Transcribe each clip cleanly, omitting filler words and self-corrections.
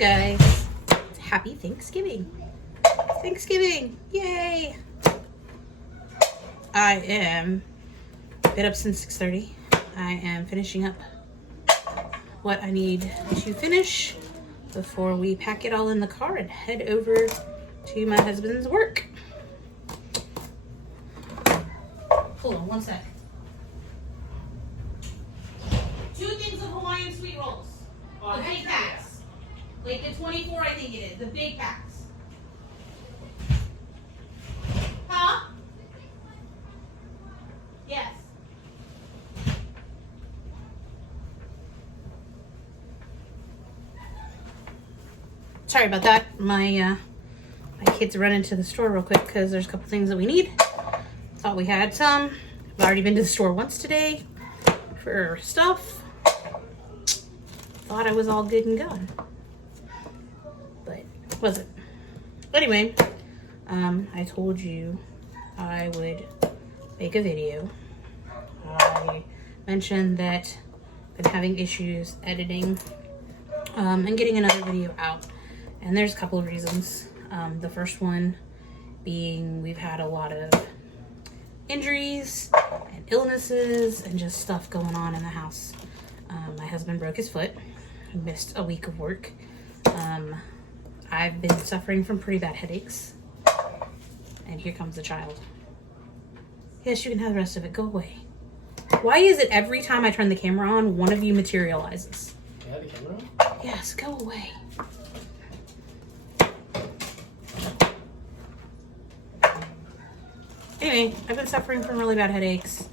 guys, happy Thanksgiving. Thanksgiving, yay. I am been up since 6:30. I am finishing up what I need to finish before we pack it all in the car and head over to my husband's work. Hold on one sec. 2 things of Hawaiian sweet rolls. The big packs. Like the 24, I think it is. The big packs. Huh? Yes. Sorry about that. My kids run into the store real quick because there's a couple things that we need. Thought we had some. I've already been to the store once today for stuff. Thought I was all good and gone, but wasn't. Anyway, I told you I would make a video. I mentioned that I've been having issues editing and getting another video out, and there's a couple of reasons. The first one being we've had a lot of injuries and illnesses and just stuff going on in the house. My husband broke his foot. I missed a week of work. I've been suffering from pretty bad headaches. And here comes the child. Yes, you can have the rest of it. Go away. Why is it every time I turn the camera on, one of you materializes? You have the camera on? Yes, go away. Anyway, I've been suffering from really bad headaches.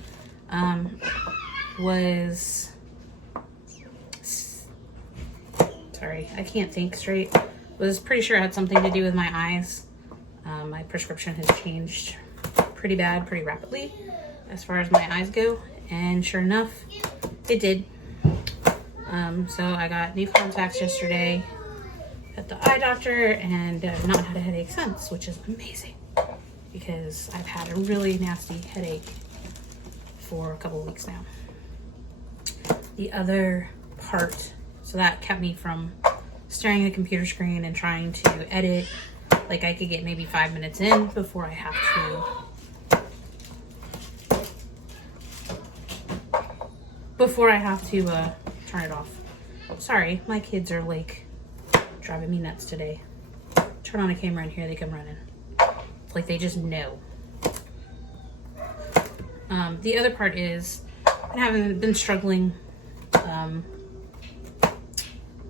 Sorry, I can't think straight. Was pretty sure it had something to do with my eyes. My prescription has changed pretty bad, pretty rapidly as far as my eyes go. And sure enough, it did. So I got new contacts yesterday at the eye doctor, and I've not had a headache since, which is amazing because I've had a really nasty headache for a couple of weeks now. The other part, so that kept me from staring at a computer screen and trying to edit. Like I could get maybe 5 minutes in before I have to turn it off. Sorry, my kids are like driving me nuts today. Turn on a camera in here, they come running. Like they just know. The other part is I haven't been struggling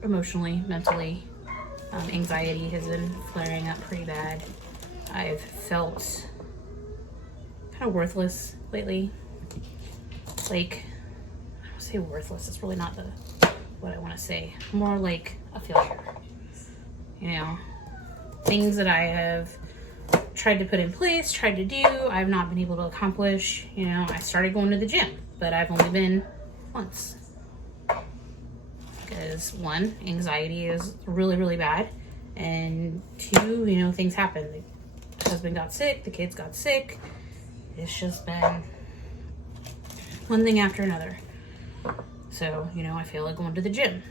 emotionally, mentally. Anxiety has been flaring up pretty bad. I've felt kind of worthless lately. Like, I don't say worthless, it's really not what I want to say. More like a failure. You know, things that I have tried to put in place, tried to do, I've not been able to accomplish. You know, I started going to the gym, but I've only been once. Because 1, anxiety is really, really bad. And 2, you know, things happen. The husband got sick, the kids got sick. It's just been one thing after another. So, you know, I feel like going to the gym.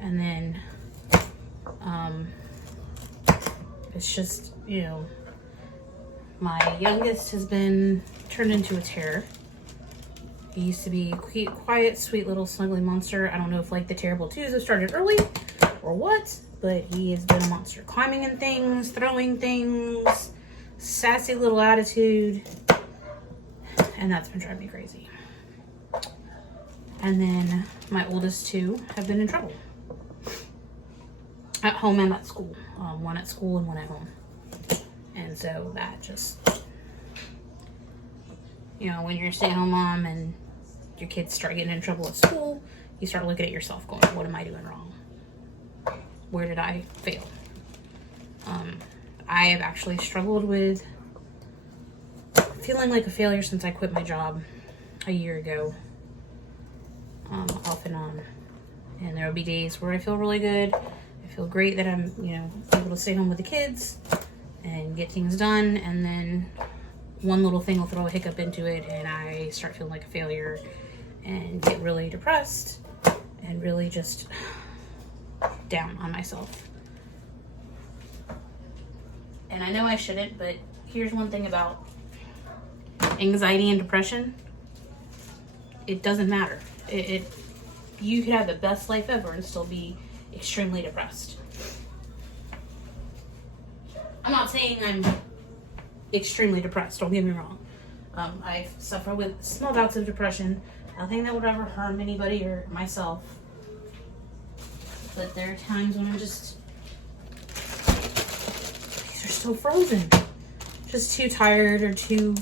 And then, it's just, you know, my youngest has been turned into a terror. He used to be quiet, sweet little snuggly monster. I don't know if like the terrible twos have started early or what, but he has been a monster. Climbing in things, throwing things, sassy little attitude. And that's been driving me crazy. And then my oldest 2 have been in trouble. At home and at school. One at school and one at home. And so that just, you know, when you're a stay-at-home mom and your kids start getting in trouble at school, you start looking at yourself going, what am I doing wrong? Where did I fail? I have actually struggled with feeling like a failure since I quit my job a year ago, off and on. And there will be days where I feel really good. I feel great that I'm, you know, able to stay home with the kids and get things done. And then one little thing will throw a hiccup into it and I start feeling like a failure and get really depressed and really just down on myself. and I know I shouldn't, but here's one thing about anxiety and depression. It doesn't matter. You could have the best life ever and still be extremely depressed. I'm not saying I'm extremely depressed, don't get me wrong. I suffer with small bouts of depression. Nothing that would ever harm anybody or myself. But there are times when I'm just, these are so frozen. Just too tired or too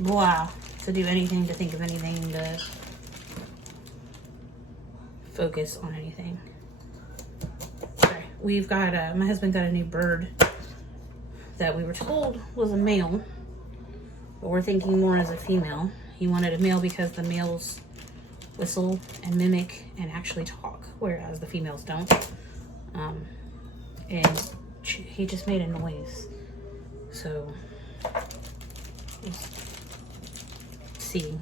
blah to do anything, to think of anything, to focus on anything. Okay, we've got, my husband got a new bird that we were told was a male, but we're thinking more as a female. He wanted a male because the males whistle and mimic and actually talk, whereas the females don't. And he just made a noise. So, let's see.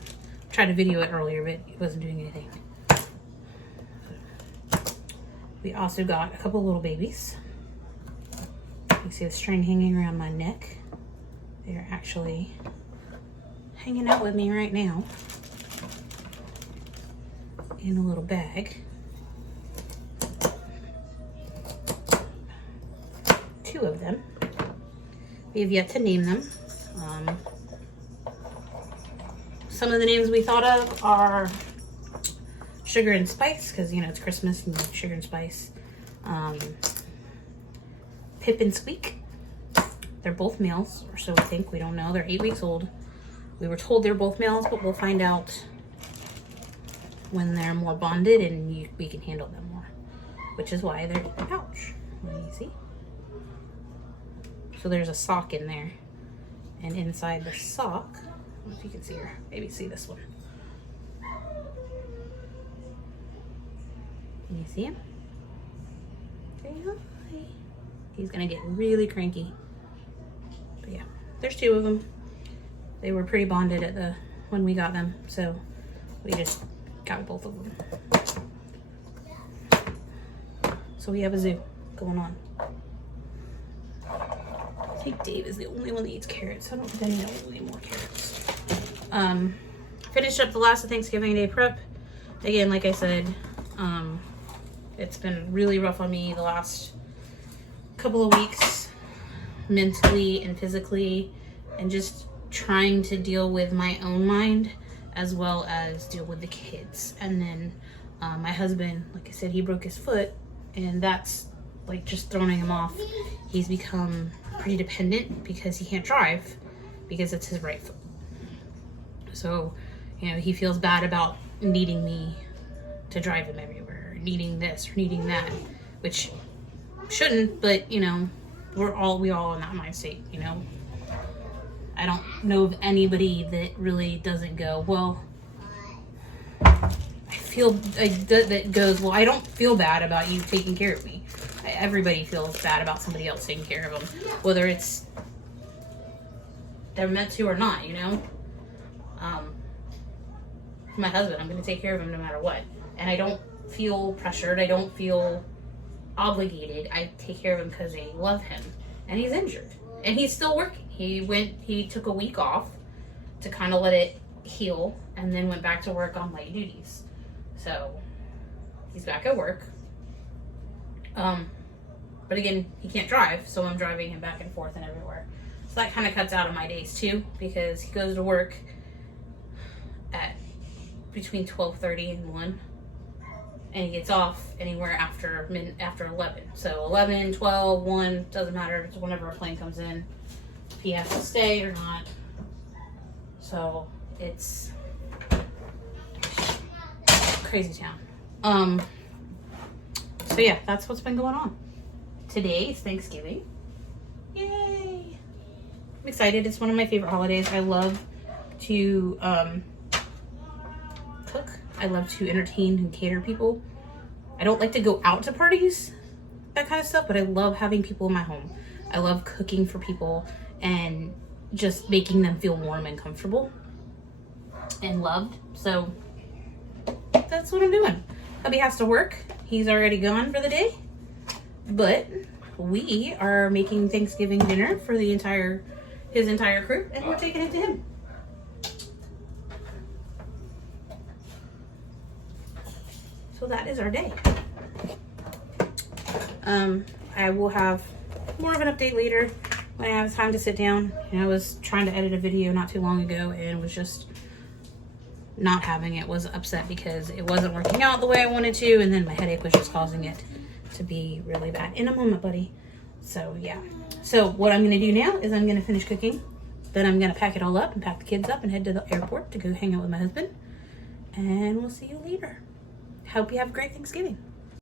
Tried to video it earlier, but it wasn't doing anything. We also got a couple little babies. You can see the string hanging around my neck. They're actually hanging out with me right now in a little bag. 2 of them. We have yet to name them. Some of the names we thought of are Sugar and Spice, because you know it's Christmas and sugar and spice. Pip and Squeak. They're both males, or so we think. We don't know. They're 8 weeks old. We were told they're both males, but we'll find out when they're more bonded and we can handle them more, which is why they're in the pouch. Let me see. So there's a sock in there, and inside the sock, I don't know if you can see her. Maybe see this one. Can you see him? Say hi. He's gonna get really cranky. But yeah, there's 2 of them. They were pretty bonded at when we got them, so we just got both of them. So we have a zoo going on. I think Dave is the only one that eats carrots. I don't think I need any more carrots. Finished up the last of Thanksgiving Day prep. Again, like I said, it's been really rough on me the last couple of weeks, mentally and physically, and just trying to deal with my own mind as well as deal with the kids. And then my husband, like I said, he broke his foot, and that's like just throwing him off. He's become pretty dependent because he can't drive because it's his right foot. So, you know, he feels bad about needing me to drive him everywhere, or needing this or needing that, which shouldn't, but you know, we all in that mind state, you know. I don't know of anybody that really doesn't go, well, I feel like that goes, well, I don't feel bad about you taking care of me. Everybody feels bad about somebody else taking care of them, whether it's they're meant to or not, you know. My husband, I'm going to take care of him no matter what, and I don't feel pressured. I don't feel obligated. I take care of him because I love him, and he's injured, and he's still working. He took a week off to kind of let it heal, and then went back to work on light duties. So he's back at work. But again, he can't drive, so I'm driving him back and forth and everywhere. So that kind of cuts out of my days too, because he goes to work at between 12:30 and 1, and he gets off anywhere after 11. So 11, 12, 1, doesn't matter. It's whenever a plane comes in, if he has to stay or not. So it's crazy town. So yeah, that's what's been going on. Today is Thanksgiving. Yay! I'm excited. It's one of my favorite holidays. I love to cook. I love to entertain and cater people. I don't like to go out to parties, that kind of stuff, but I love having people in my home. I love cooking for people and just making them feel warm and comfortable and loved. So that's what I'm doing. Hubby has to work. He's already gone for the day, but we are making Thanksgiving dinner for his entire crew, and we're taking it to him. So that is our day. I will have more of an update later when I have time to sit down. I was trying to edit a video not too long ago and was just not having it. Was upset because it wasn't working out the way I wanted to, and then my headache was just causing it to be really bad. In a moment, buddy. So yeah. So what I'm going to do now is I'm going to finish cooking. Then I'm going to pack it all up and pack the kids up and head to the airport to go hang out with my husband. And we'll see you later. Hope you have a great Thanksgiving.